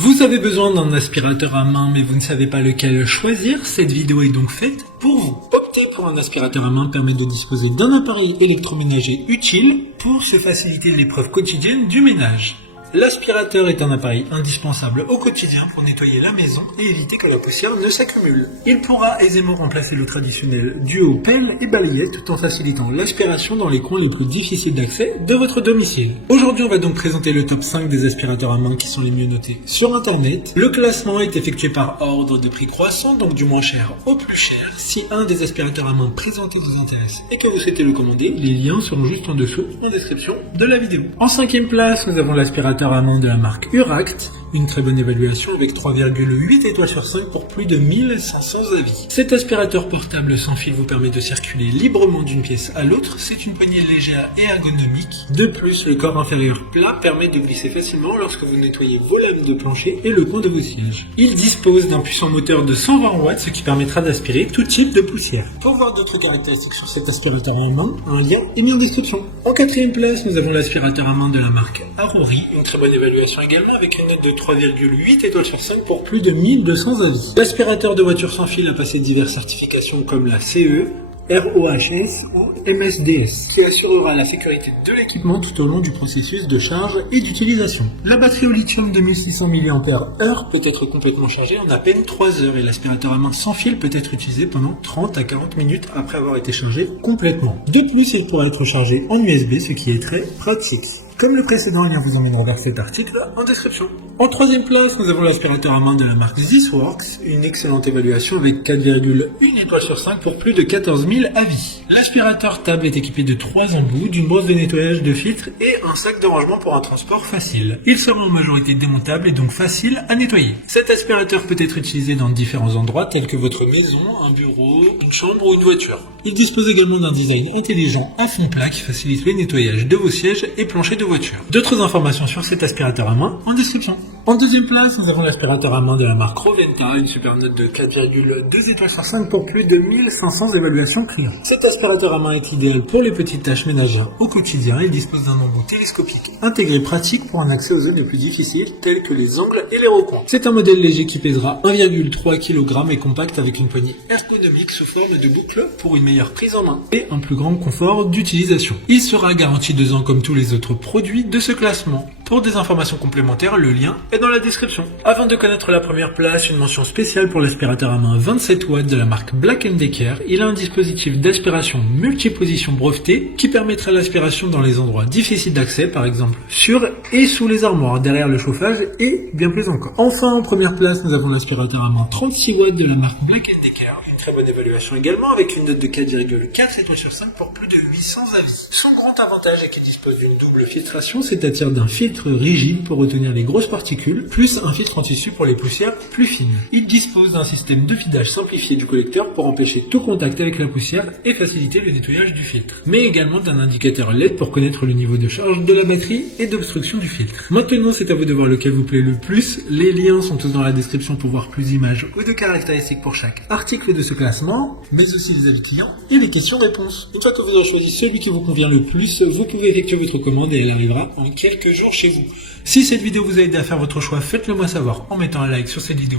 Vous avez besoin d'un aspirateur à main mais vous ne savez pas lequel choisir, cette vidéo est donc faite pour vous. Opter pour un aspirateur à main permet de disposer d'un appareil électroménager utile pour se faciliter l'épreuve quotidienne du ménage. L'aspirateur est un appareil indispensable au quotidien pour nettoyer la maison et éviter que la poussière ne s'accumule. Il pourra aisément remplacer le traditionnel duo pelle et balayette tout en facilitant l'aspiration dans les coins les plus difficiles d'accès de votre domicile. Aujourd'hui, on va donc présenter le top 5 des aspirateurs à main qui sont les mieux notés sur internet. Le classement est effectué par ordre de prix croissant, donc du moins cher au plus cher. Si un des aspirateurs à main présentés vous intéresse et que vous souhaitez le commander, les liens seront juste en dessous en description de la vidéo. En 5e place, nous avons l'aspirateur à main de la marque Uract, une très bonne évaluation avec 3,8 étoiles sur 5 pour plus de 1500 avis. Cet aspirateur portable sans fil vous permet de circuler librement d'une pièce à l'autre, c'est une poignée légère et ergonomique. De plus, le corps inférieur plat permet de glisser facilement lorsque vous nettoyez vos lames de plancher et le coin de vos sièges. Il dispose d'un puissant moteur de 120 watts, ce qui permettra d'aspirer tout type de poussière. Pour voir d'autres caractéristiques sur cet aspirateur à main, un lien est mis en description. En 4e place, nous avons l'aspirateur à main de la marque Arori, une très bonne évaluation également avec une note de 3,8 étoiles sur 5 pour plus de 1200 avis. L'aspirateur de voiture sans fil a passé diverses certifications comme la CE, ROHS ou MSDS, qui assurera la sécurité de l'équipement tout au long du processus de charge et d'utilisation. La batterie au lithium de 1600 mAh peut être complètement chargée en à peine 3 heures et l'aspirateur à main sans fil peut être utilisé pendant 30 à 40 minutes après avoir été chargé complètement. De plus, il pourra être chargé en USB, ce qui est très pratique. Comme le précédent, lien vous emmènera vers cet article en description. En 3e place, nous avons l'aspirateur à main de la marque This Works, une excellente évaluation avec 4,1 étoiles sur 5 pour plus de 14 000 avis. L'aspirateur table est équipé de 3 embouts, d'une brosse de nettoyage de filtre et un sac de rangement pour un transport facile. Il sera en majorité démontable et donc facile à nettoyer. Cet aspirateur peut être utilisé dans différents endroits tels que votre maison, un bureau, une chambre ou une voiture. Il dispose également d'un design intelligent à fond plat qui facilite le nettoyage de vos sièges et planchers de voiture. D'autres informations sur cet aspirateur à main en description. En 2e place, nous avons l'aspirateur à main de la marque Roventa, une super note de 4,2 étoiles sur 5 pour plus de 1500 évaluations clients. Cet aspirateur à main est idéal pour les petites tâches ménagères au quotidien. Il dispose d'un embout télescopique intégré pratique pour un accès aux zones les plus difficiles telles que les angles et les recoins. C'est un modèle léger qui pèsera 1,3 kg et compact avec une poignée ergonomique sous forme de boucle pour une meilleure prise en main et un plus grand confort d'utilisation. Il sera garanti 2 ans comme tous les autres produits de ce classement. Pour des informations complémentaires, le lien est dans la description. Avant de connaître la première place, une mention spéciale pour l'aspirateur à main 27 watts de la marque Black & Decker. Il a un dispositif d'aspiration multiposition breveté qui permettra l'aspiration dans les endroits difficiles d'accès, par exemple sur et sous les armoires, derrière le chauffage et bien plus encore. Enfin, en première place, nous avons l'aspirateur à main 36 watts de la marque Black & Decker. Très bonne évaluation également avec une note de 4,4 étoiles sur 5 pour plus de 800 avis. Son grand avantage est qu'il dispose d'une double filtration, c'est-à-dire d'un filtre rigide pour retenir les grosses particules, plus un filtre en tissu pour les poussières plus fines. Il dispose d'un système de filage simplifié du collecteur pour empêcher tout contact avec la poussière et faciliter le nettoyage du filtre, mais également d'un indicateur LED pour connaître le niveau de charge de la batterie et d'obstruction du filtre. Maintenant, c'est à vous de voir lequel vous plaît le plus. Les liens sont tous dans la description pour voir plus d'images ou de caractéristiques pour chaque article de ce classement, mais aussi les avis clients et les questions-réponses. Une fois que vous aurez choisi celui qui vous convient le plus, vous pouvez effectuer votre commande et elle arrivera en quelques jours chez vous. Si cette vidéo vous a aidé à faire votre choix, faites-le moi savoir en mettant un like sur cette vidéo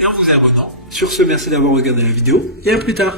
et en vous abonnant. Sur ce, merci d'avoir regardé la vidéo et à plus tard.